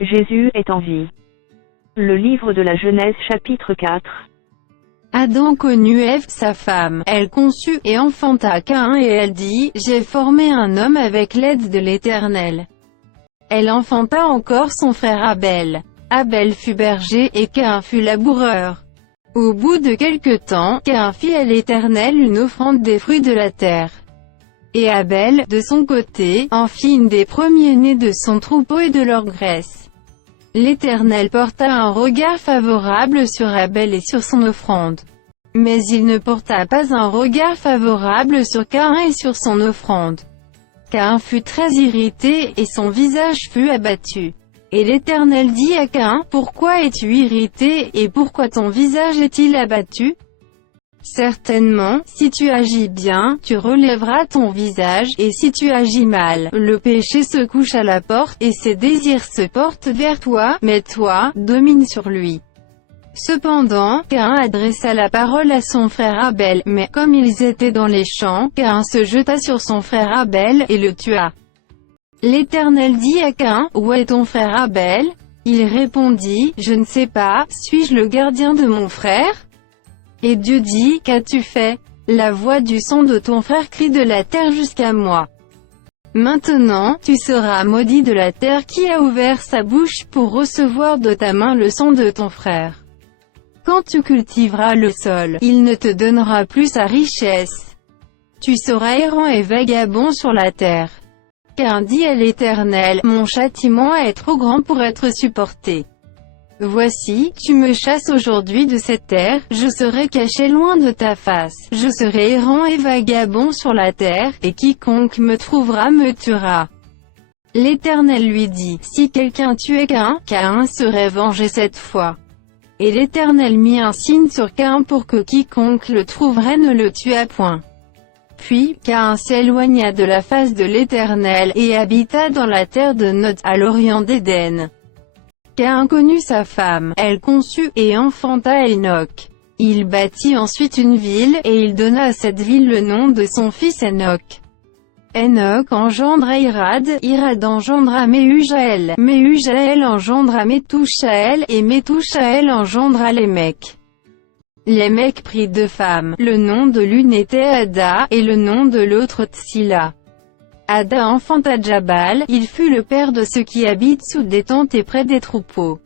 Jésus est en vie. Le livre de la Genèse chapitre 4. Adam connut Ève, sa femme. Elle conçut et enfanta Caïn et elle dit, j'ai formé un homme avec l'aide de l'Éternel. Elle enfanta encore son frère Abel. Abel fut berger et Caïn fut laboureur. Au bout de quelque temps, Caïn fit à l'Éternel une offrande des fruits de la terre. Et Abel, de son côté, en fit une des premiers-nés de son troupeau et de leur graisse. L'Éternel porta un regard favorable sur Abel et sur son offrande. Mais il ne porta pas un regard favorable sur Caïn et sur son offrande. Caïn fut très irrité et son visage fut abattu. Et l'Éternel dit à Caïn, pourquoi es-tu irrité et pourquoi ton visage est-il abattu? Certainement, si tu agis bien, tu relèveras ton visage, et si tu agis mal, le péché se couche à la porte, et ses désirs se portent vers toi, mais toi, domine sur lui. Cependant, Caïn adressa la parole à son frère Abel, mais comme ils étaient dans les champs, Caïn se jeta sur son frère Abel, et le tua. L'Éternel dit à Caïn, où est ton frère Abel? Il répondit, je ne sais pas, suis-je le gardien de mon frère? Et Dieu dit, qu'as-tu fait? La voix du sang de ton frère crie de la terre jusqu'à moi. Maintenant, tu seras maudit de la terre qui a ouvert sa bouche pour recevoir de ta main le sang de ton frère. Quand tu cultiveras le sol, il ne te donnera plus sa richesse. Tu seras errant et vagabond sur la terre. Caïn dit à l'Éternel, mon châtiment est trop grand pour être supporté. Voici, tu me chasses aujourd'hui de cette terre, je serai caché loin de ta face, je serai errant et vagabond sur la terre, et quiconque me trouvera me tuera. L'Éternel lui dit, si quelqu'un tuait Caïn, Caïn serait vengé cette fois. Et l'Éternel mit un signe sur Caïn pour que quiconque le trouverait ne le tuât point. Puis, Caïn s'éloigna de la face de l'Éternel, et habita dans la terre de Nod, à l'orient d'Éden. Caïn connut sa femme, elle conçut, et enfanta Hénoc. Il bâtit ensuite une ville, et il donna à cette ville le nom de son fils Hénoc. Hénoc engendra Irad, Irad engendra Méhujaël, Méhujaël engendra Métouchaël, et Métouchaël engendra Lémec. Lémec prit deux femmes, le nom de l'une était Ada, et le nom de l'autre Tsila. Ada enfanta Djabal, il fut le père de ceux qui habitent sous des tentes et près des troupeaux.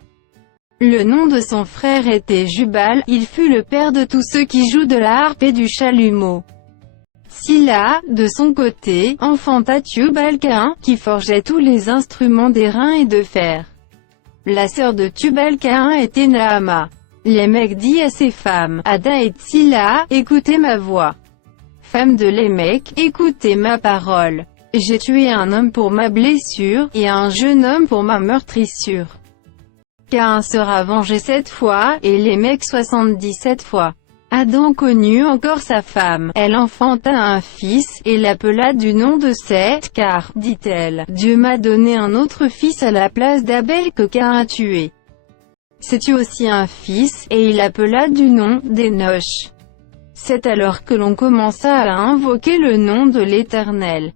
Le nom de son frère était Jubal, il fut le père de tous ceux qui jouent de la harpe et du chalumeau. Silla, de son côté, enfanta Tubal-Caïn, qui forgeait tous les instruments d'airain et de fer. La sœur de Tubal-Caïn était Naama. Lémec dit à ses femmes, Ada et Tsila, écoutez ma voix. Femmes de Lémec, écoutez ma parole. J'ai tué un homme pour ma blessure, et un jeune homme pour ma meurtrissure. Caïn sera vengé 7 fois, et Lémec 77 fois. Adam connut encore sa femme, elle enfanta un fils, et l'appela du nom de Seth, car, dit-elle, Dieu m'a donné un autre fils à la place d'Abel que Caïn a tué. C'est aussi un fils, et il appela du nom d'Énoch. C'est alors que l'on commença à invoquer le nom de l'Éternel.